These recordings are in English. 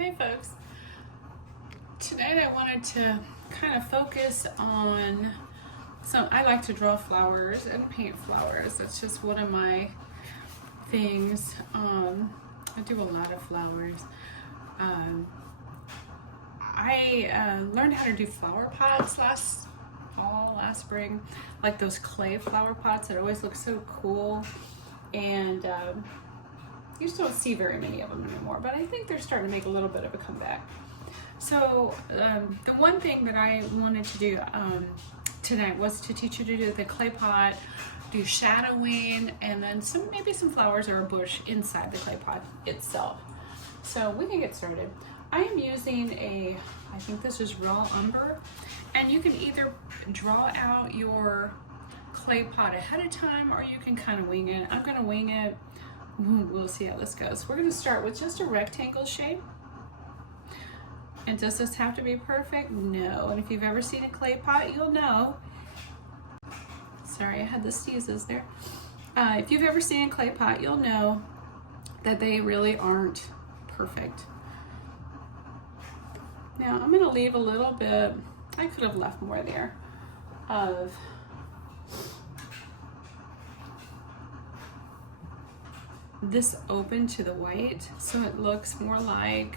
Hey folks, tonight I wanted to kind of focus on I like to draw flowers and paint flowers. That's just one of my things. I do a lot of flowers. I learned how to do flower pots last spring, like those clay flower pots that always look so cool, and you just don't see very many of them anymore, but I think they're starting to make a little bit of a comeback. So the one thing that I wanted to do tonight was to teach you to do the clay pot, do shadowing, and then maybe some flowers or a bush inside the clay pot itself. So we can get started. I am using I think this is raw umber, and you can either draw out your clay pot ahead of time or you can kind of wing it. I'm going to wing it. We'll see how this goes. We're going to start with just a rectangle shape. And does this have to be perfect? No. And if you've ever seen a clay pot, you'll know. Sorry, I had the sneezes there. If you've ever seen a clay pot, you'll know that they really aren't perfect. Now I'm going to leave a little bit, I could have left more there, of this open to the white, so it looks more like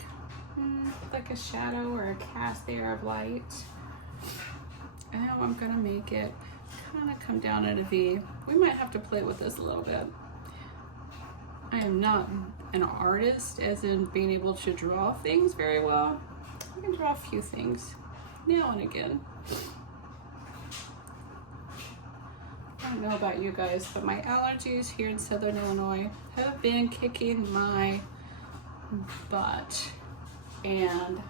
a shadow or a cast there of light. And now I'm gonna make it kind of come down in a V. We might have to play with this a little bit. I am not an artist, as in being able to draw things very well. I can draw a few things now and again. I don't know about you guys, but my allergies here in Southern Illinois have been kicking my butt. And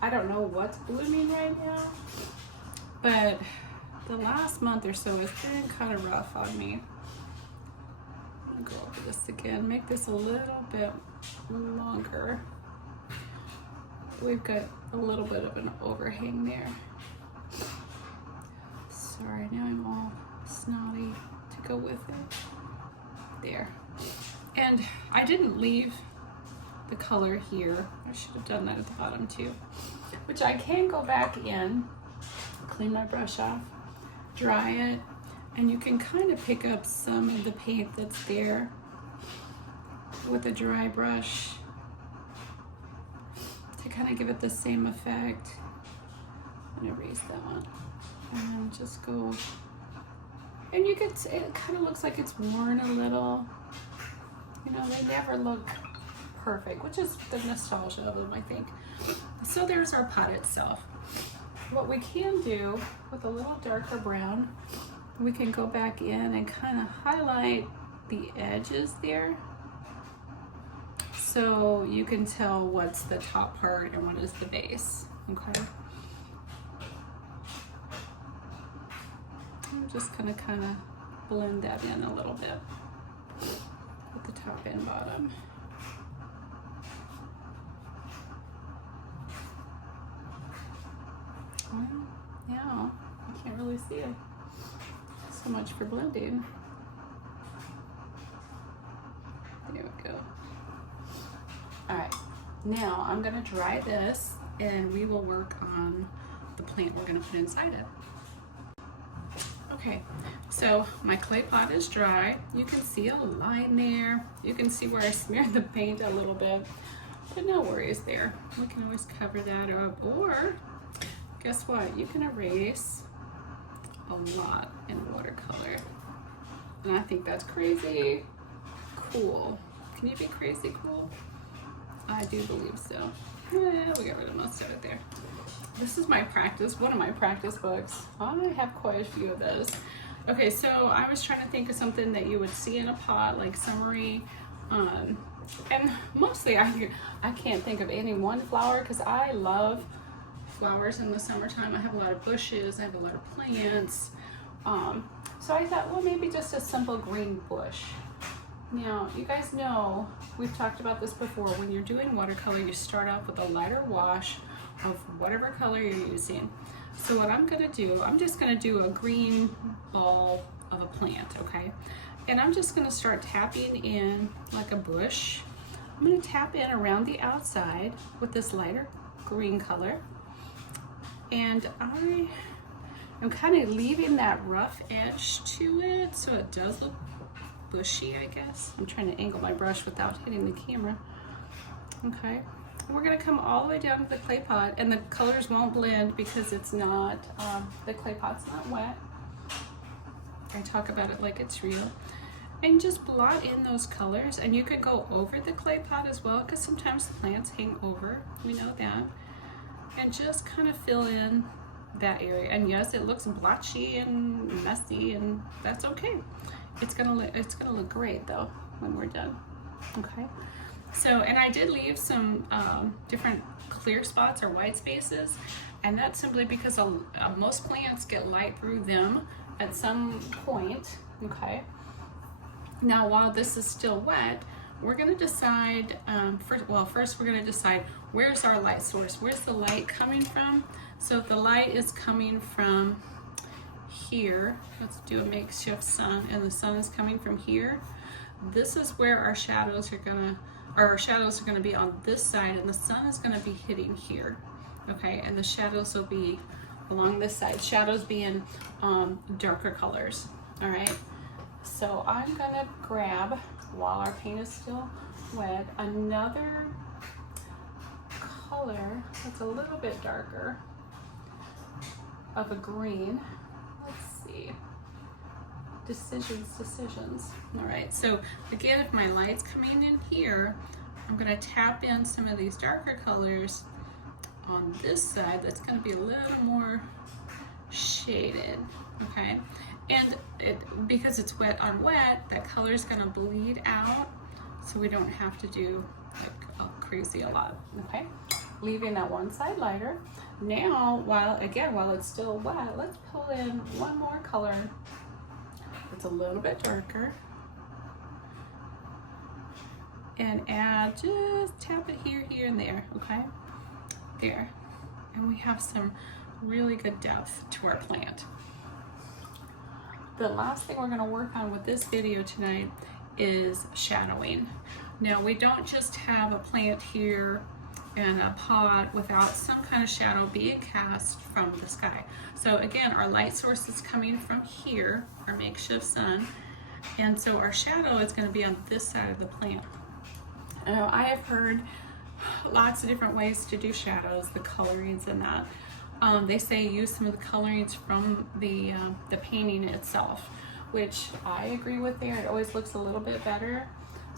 I don't know what's blooming right now, but the last month or so has been kind of rough on me. I'm gonna go over this again, make this a little bit longer. We've got a little bit of an overhang there. Sorry, now I'm all snotty to go with it. There. And I didn't leave the color here. I should have done that at the bottom too. Which I can go back in, clean my brush off, dry it, and you can kind of pick up some of the paint that's there with a dry brush to kind of give it the same effect. I'm gonna erase that one and just go, and you get, it kind of looks like it's worn a little. You know, they never look perfect, which is the nostalgia of them, I think. So there's our pot itself. What we can do with a little darker brown, we can go back in and kind of highlight the edges there, so you can tell what's the top part and what is the base. Okay. I'm just gonna kind of blend that in a little bit with the top and bottom. Well, now I can't really see it. So much for blending. There we go. All right, now I'm gonna dry this and we will work on the plant we're gonna put inside it. Okay, so my clay pot is dry. You can see a line there. You can see where I smeared the paint a little bit, but no worries there. We can always cover that up, or guess what? You can erase a lot in watercolor. And I think that's crazy cool. Can you be crazy cool? I do believe so. Yeah, we got rid of most of it there. This is my practice, one of my practice books. I have quite a few of those. Okay, so I was trying to think of something that you would see in a pot, like summery. And mostly I can't think of any one flower, because I love flowers in the summertime. I have a lot of bushes, I have a lot of plants. So I thought, well, maybe just a simple green bush. Now, you guys know, we've talked about this before, when you're doing watercolor, you start off with a lighter wash of whatever color you're using. So what I'm gonna do, I'm just gonna do a green ball of a plant, okay? And I'm just gonna start tapping in like a bush I'm going to tap in around the outside with this lighter green color. And I am kind of leaving that rough edge to it so it does look bushy, I guess. I'm trying to angle my brush without hitting the camera. Okay. And we're going to come all the way down to the clay pot, and the colors won't blend because it's not, the clay pot's not wet. I talk about it like it's real. And just blot in those colors, and you could go over the clay pot as well because sometimes the plants hang over, we know that. And just kind of fill in that area. And yes, it looks blotchy and messy, and that's okay. It's gonna look great though when we're done. Okay. So, and I did leave some different clear spots or white spaces, and that's simply because most plants get light through them at some point. Okay. Now, while this is still wet, we're going to decide, first we're going to decide where's our light source. Where's the light coming from? So if the light is coming from here, let's do a makeshift sun, and the sun is coming from here, this is where our shadows are going to be on this side, and the sun is going to be hitting here. Okay, and the shadows will be along this side, shadows being darker colors. All right. So I'm gonna grab, while our paint is still wet, another color that's a little bit darker of a green. Let's see. Decisions. All right, so again, if my light's coming in here, I'm gonna tap in some of these darker colors on this side. That's gonna be a little more shaded, okay? And because it's wet on wet, that color is going to bleed out, so we don't have to do like crazy a lot. Okay, leaving that one side lighter. Now, while it's still wet, let's pull in one more color that's a little bit darker, and add, just tap it here, and there. Okay, there, and we have some really good depth to our plant. The last thing we're going to work on with this video tonight is shadowing. Now, we don't just have a plant here and a pot without some kind of shadow being cast from the sky. So again, our light source is coming from here, our makeshift sun, and so our shadow is going to be on this side of the plant. Now, I have heard lots of different ways to do shadows, the colorings and that. They say use some of the colorings from the painting itself, which I agree with there. It always looks a little bit better.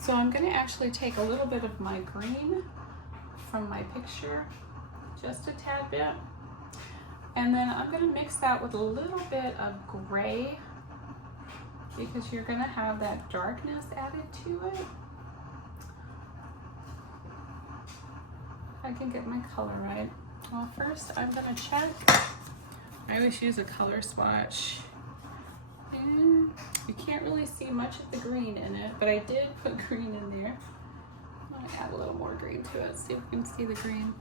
So I'm going to actually take a little bit of my green from my picture, just a tad bit. And then I'm going to mix that with a little bit of gray, because you're going to have that darkness added to it. If I can get my color right. Well, first I'm going to check. I always use a color swatch. And you can't really see much of the green in it, but I did put green in there. I'm going to add a little more green to it. See if we can see the green.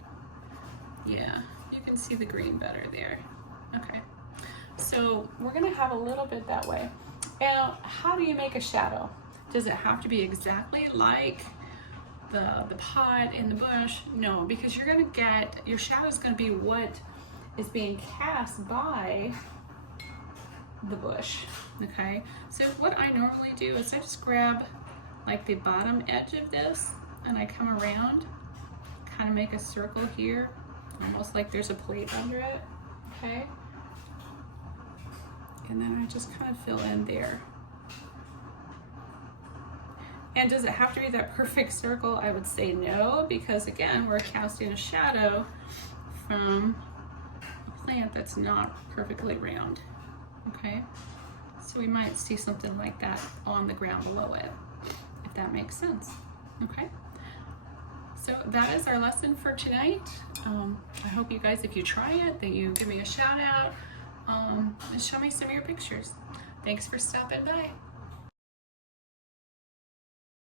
Yeah, you can see the green better there. Okay, so we're going to have a little bit that way. Now, how do you make a shadow? Does it have to be exactly like the pot in the bush? No, because you're going to get, your shadow is going to be what is being cast by the bush. Okay, so what I normally do is I just grab like the bottom edge of this and I come around, kind of make a circle here, almost like there's a plate under it. Okay, and then I just kind of fill in there. And does it have to be that perfect circle? I would say no, because again, we're casting a shadow from a plant that's not perfectly round. Okay, so we might see something like that on the ground below it, if that makes sense. Okay, so that is our lesson for tonight. I hope you guys, if you try it, that you give me a shout out and show me some of your pictures. Thanks for stopping by.